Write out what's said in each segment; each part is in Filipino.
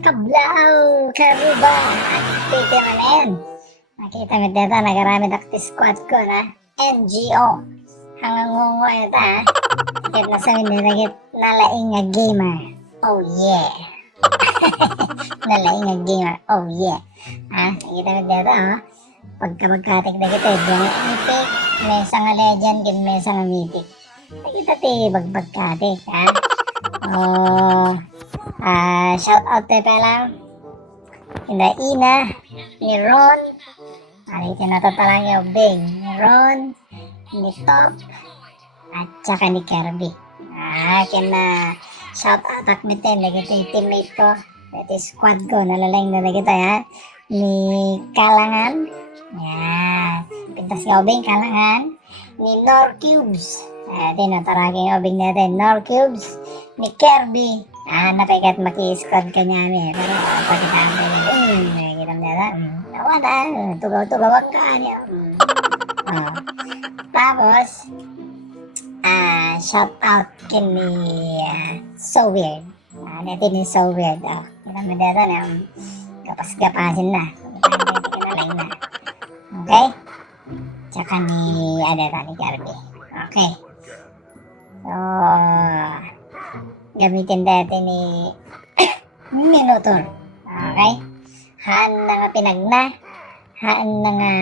Kablaw! Karuba! At titiranin! Nakita mo dito, nagaramit ako ti squad ko na NGO. Hangangungo ito ha. Tikit na sa miniragit nalaing nga gamer. Oh yeah! Nalaing nga gamer. Oh yeah! Ha? Nakita mo dito ha. Pagka magkatik na kita, yung antik, mesa nga legend, kin mesa nga mythic. Nakita ti bagpagkatik ha. Oh, shout out tayo pala kina Ina, ni Ron, tinatatalang yung Bing, ni Ron, ni Top, at saka ni Kirby. Kina shout out akmitin, lagi ito yung teammate ko, ito yung squad ko, nalalang na lagi tayo ha, ni Kalangan, yan, pintas yung Bing, Kalangan, ni Nor Cubes, tinataragin yung Bing natin, Nor Cubes, ni Kirby. Napikat maki-squad ka namin. Pero pagkitaan ko yun, nakikita mo nila. Nawala, tugaw-tugawag ka niya. Tapos, shout out kini So Weird. Natin ni So Weird. Kita mo dito na kapas-kapasin na. Kinalay na. Okay? Tsaka ni Kirby. Okay. So, gamitin natin ni Minotaur. Okay? Haan na nga pinagna. Haan na nga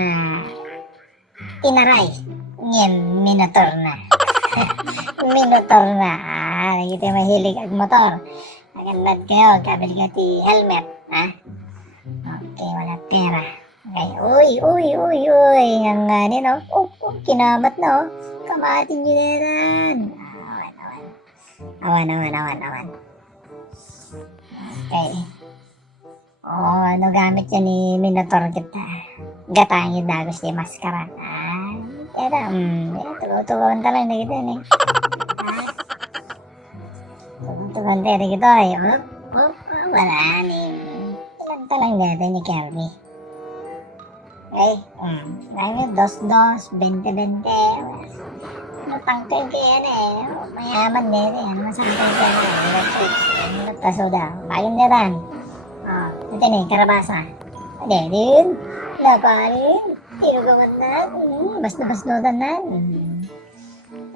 tinaray. Ngayon, Minotaur na. Minotaur na. Nagiti mahilig ag motor. Nagandad kayo. Kabil ka ti helmet. Okay, wala pera. Okay. Uy. Nga no? Kinamat no? Kamatin nyo na yan. Awan. Okay. Ano gamit yan ni Minotaur kita? Gatangin dagos di maskara. Tugaw-tugawan talang na kita ni. Tugaw-tugawan tayo na kita eh. Wala ni. Talang natin ni Kirby. Okay. Dos, 20. Tangkay kaya na eh. Mayaman din eh. Masangkay kaya na eh. Electric. Tasoda. Bayan na rin. Ito na eh. Karabasa. Hindi din. Laparin. Tinugawan na. Basno-basnodan na.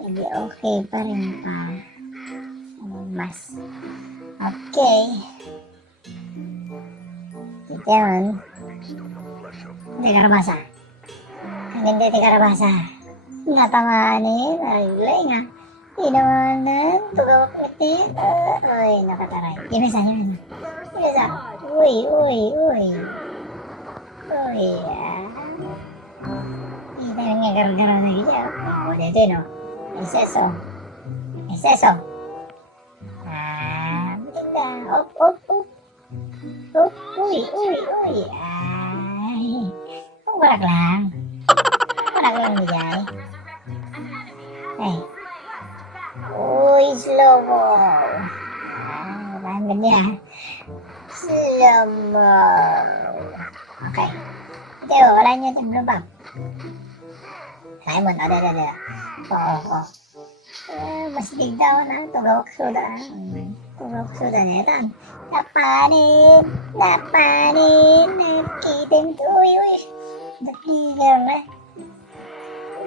Hindi okay pa rin pa. Mas. Okay. Ito yun. Hindi karabasa. Hindi karabasa. Ngatamaan ay nga. Tinawanan, tugawak itin. Uy, nakataray. Gimisa. Uy. Ito nga garo-garo na gila. Dito no. Iseso. Matinda. Op. Uy. Ay. Warak lang bigay. Uy, slow mo. Paano niya? Slow mo. Okay. Ito, wala niya itong blue bump. Kaya mo, dada. Oo. Mas digdaw na. Tugawak suda na ito. Napanin. Nakitin to. Uy. Nakigar na.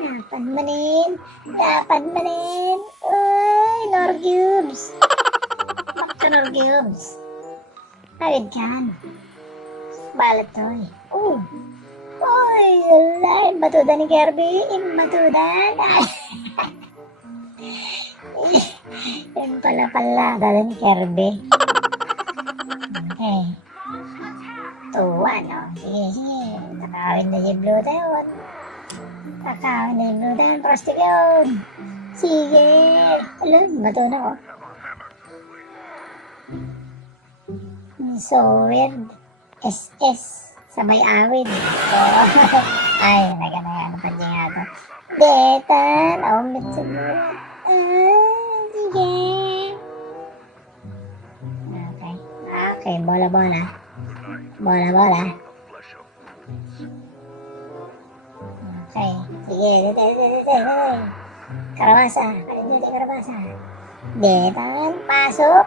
Dapat manin. Uy, Nor Cubes. Bakto Nor Cubes. Awid kan. Balat to eh. Uy, alay. Batudan ni Kirby. Batudan. Yan pala. Dada ni Kirby. Okay. Tuwa, no? Sige. Nakawin na yung blue tayo. Kakawin na yung blue tayo. Prostic yun. Sige. Alam, bato na ko. So weird. SS. Sabay awid. Ay, nagana. Pansin nga ito. Detan. Umit sa blue. Sige. Okay, bola. Okay, sige, dito. Karabasa. Karabasa. Detan, pasok.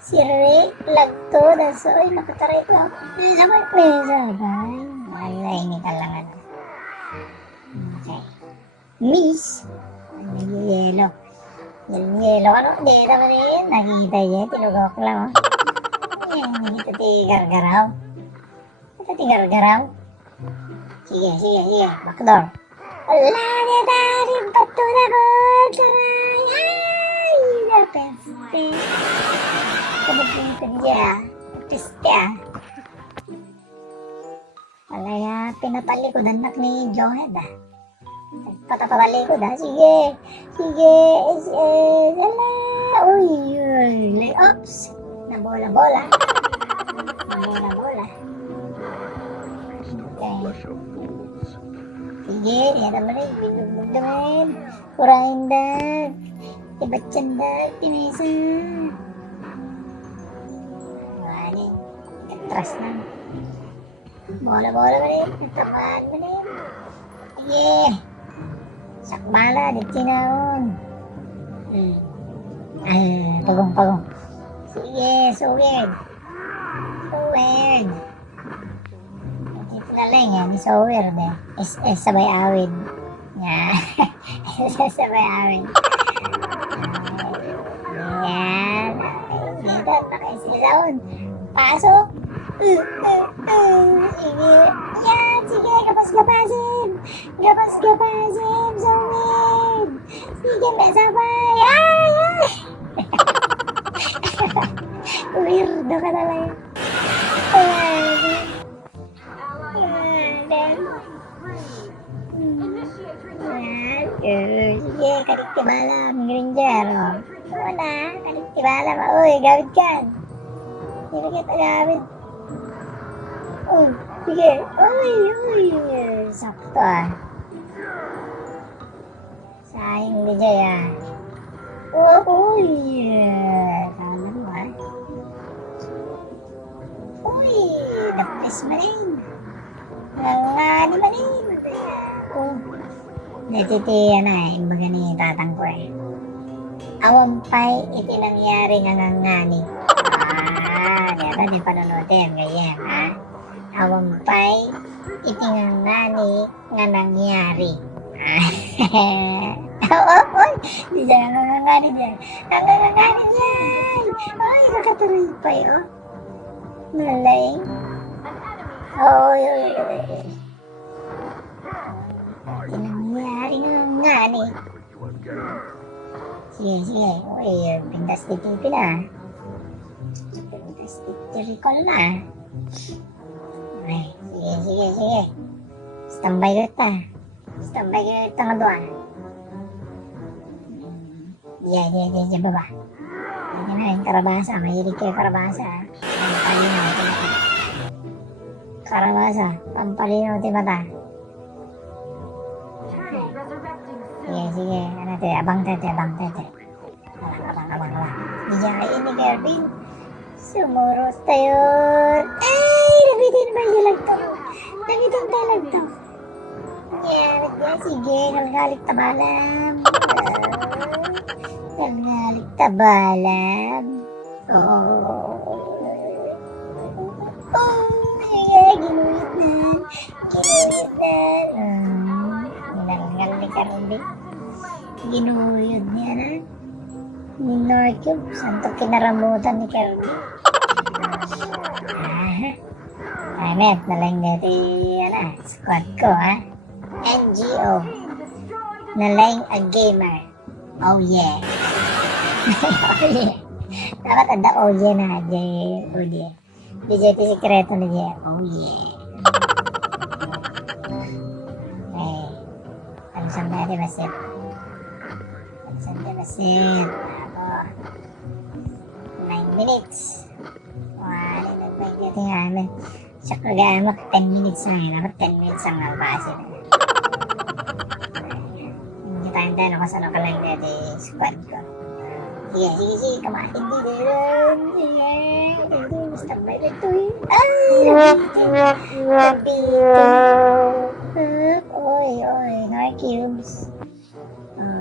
Si Ray, lagto, dasoy, nakataray ko. Mesa mo, mesa, bay. Malay ka lang, ano. Okay. Miss. Nag-yelo. Yelo, ano? Hindi naman yun. Nakikita niya, tinugok lang, oh. Nakikita ti gargaraw. Nakikita ti gargaraw. Sige, backdoor. Wala na tarin pato na ko. Taray, ay, napeste. Kabubutin niya. Napeste, ah. Wala ya, pinatalikod anak ni Johed, ah. Patatalikod, ah. Sige. Wala. Uy. Layups. Nabola-bola. Okay. Sige, yan naman rin. Binugbog naman. Kurangin dag. Iba't yan dag. Timesa. Wala. Katras na. Bola-bola mo rin. Natamaan mo rin. Sige. Sakbala. Dito na on. Pagong. Sige, so weird. Dito na lang yan, so weird eh. Sabay awid. Yan. Sabay awid. Yan. Dito, nakisilaon. Pasok. Sige. Yan, sige, gapas-gapasin. So weird. Sige, may sabay. Ay! Weirdo ka talaga. Sige, kaliktibalam, Granger. Wala, kaliktibalam. Uy, gawid ka. Hindi kita gawid. Sige. Uy. Sakto, ah. Sayang di Jay, ah. Uy. Kanan mo, ah. Uy, dapis mo rin. Di ba rin? Natitiyan na eh, imbaga ni tatang ko eh. Awampay, iti nangyari nga ngangani. Dito di panunutin, ganyan ha. Awampay, iti ngangani nga nangyari. Oy, di dyan ang ngangani dyan. Ang ngangani dyan. Ay, nakatuloy pa yun. Malalaying. Oy. Nangyari nga ni. Sige. Uy, pintas di TV na. Pintas di recall na. Ay, sige. Standby kita nga doon. Diyan baba. Diyan na yung karabasa. Mahilig kayo karabasa. Pampalinaw ti mata. Sige. Ano te? Abang tete. Abang. Diyan ni Gervin. Sumuros tayo. Ay, nabitin ba yung lagto? Nabitin tayo lagto. Yan. Sige, nalgalik tabalam. Ginuit na. Nalgal ni Karundi. Ginuyod niya na. Ni Norcube. Santo kinaramutan ni Karundi. Amet, nalang neti, squad ko, ha? NGO. Nalang a gamer. Oh yeah. Dapat ada oh yeah na, Jay. Oh yeah. DJ ti sikreto ni Jay. Oh yeah. Sampai masih. Ako. 9 minutes. Wah, nagpag natin namin. Siya kagamak 10 minutes lang. Dapat 10 minutes lang nalbasin. Hindi tayo ako sa local lang dito squad ko. Sige. Kumain dito. Sige. Gusto ba dito eh? Oy, Narcubes.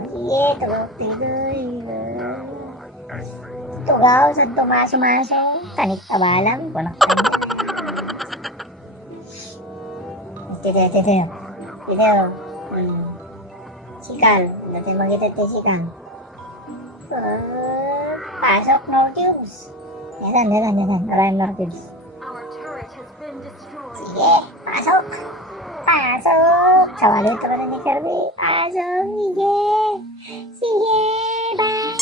Sige, tawag tayo. tugaw, sa tumaso-maso, tanik tabalam, kunak tanda. Tito. Sikal, dati magitat tayo sikal. Pasok, no cubes. Yan, maraming more cubes. Sige, pasok. Kawali ito pa rin ni Kirby. Pasok, sige. Bang.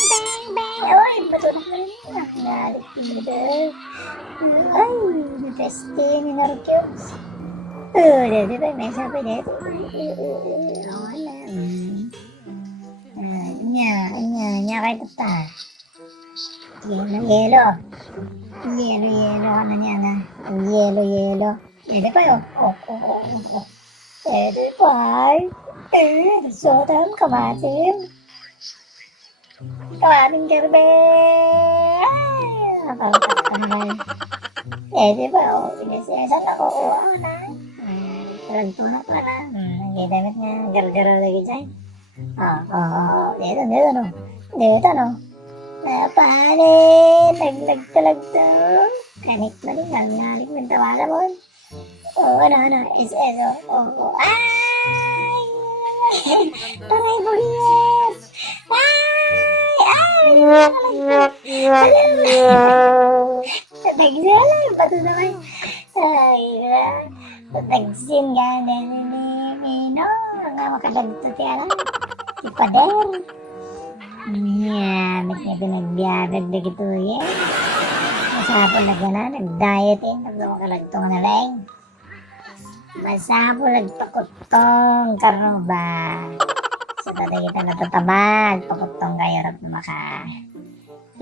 Uy, batulak na rin. Galit dito. Ay, na-peste ni Nor Cubes. Dito pa, may sabi dito. Wala. Nya kayo ta. Yelo. Yelo ka na niya na. Yelo. Pwede pa yun. Pwede pa. Sotan, kamatin. Kamatin Kirby. Nakalitak ka na. Pwede pa yun. Pinasesan ako. Na. Talagtunak ka na. Nagidamit nga. Gargaro lagi dyan. Dito no. Napanin. Lagto. Kanik na rin. Nalik ng tawala mo. SS. Ay! Taray mo yes! Ay! Nagsalang. Bato naman. Nagsin nga na no. Nga makalagto tiyan. Ipader. Mit nga pinagbiabag na gito yan. Masapol na gana. Nag-diet eh. Nagmakalagto na lang. Masapol nagpakutong karno ba? So tatay kita natatamag. Pakutong kayo rap na maka.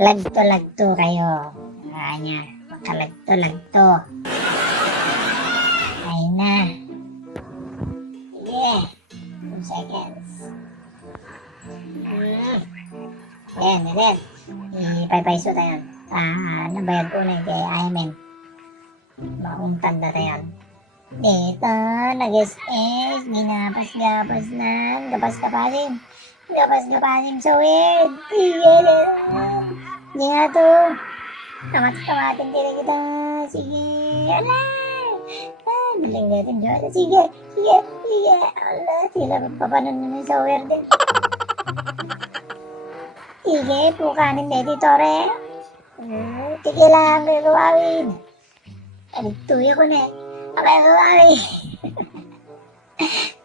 Lagto kayo. Kanya. Makalagto. Ay na. Sige. 2 seconds. Then. Ipaypayso tayo. Nabayad ko na kay Aymen. Maungtad na tayo. Dito, nag-SS. Ginapas-gapas na. Gapas-gapasin. So weird. Hindi nga to. Kamat-kamatin din kita. Sige. Ala. Bilang natin dyan. Sige. Ala. Sila magpapanon naman sa weird din. Sige, pukanin na editore. Sige lang, may gawawin. Tuya ko na. May gawawin.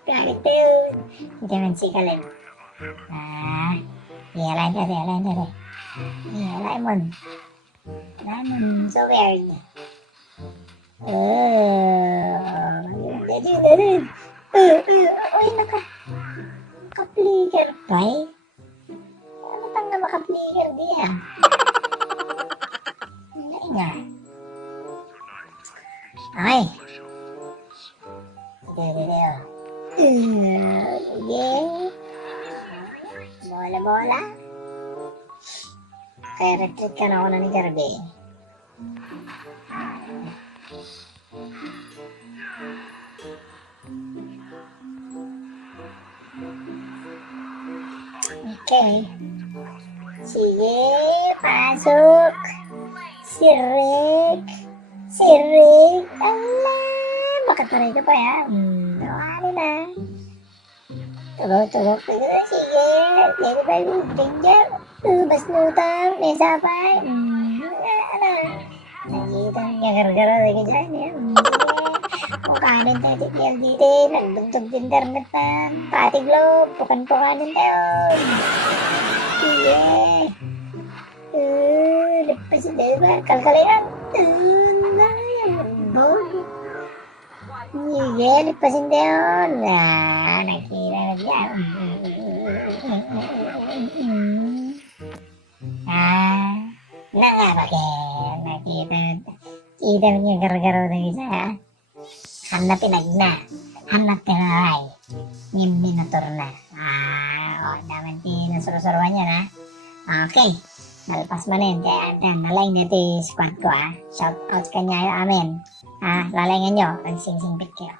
Galit yun. Hindi man sikalin. Ialain tari. Ialain so weird. Uy, naka-flicker pa eh. Ano na maka-flicker diya? Hindi nga. Okay. Sige. Bola. Kaya retreat ka na ako na ni Kirby. Okay. Sige, pasok. Si Rick. Ala, makatuloy ka pa yan. Ano na. Tugok. Sige. Pwede ba yung danger? Basnutang. May sapay. Ano. Nakita niya gargaro lagi dyan. Sige. Pukanin tayo titil dito. Nagdugtog internet na. Pati globe. Pukanin tayo. Sige. Lipas si Delbar. Kalkalayan. Sige, lipasin tayo. Nakita na dyan. Nakita niya gargaro na isa. Hanapin na. Hanapin Yung minotor na. Daman nasurusuruan niya na. Okay. Nalpas mo rin. Kaya nalay nito yung squad ko Shout out kanya yung amin. Lalayngan nyo. Nagsing-sing pick kayo.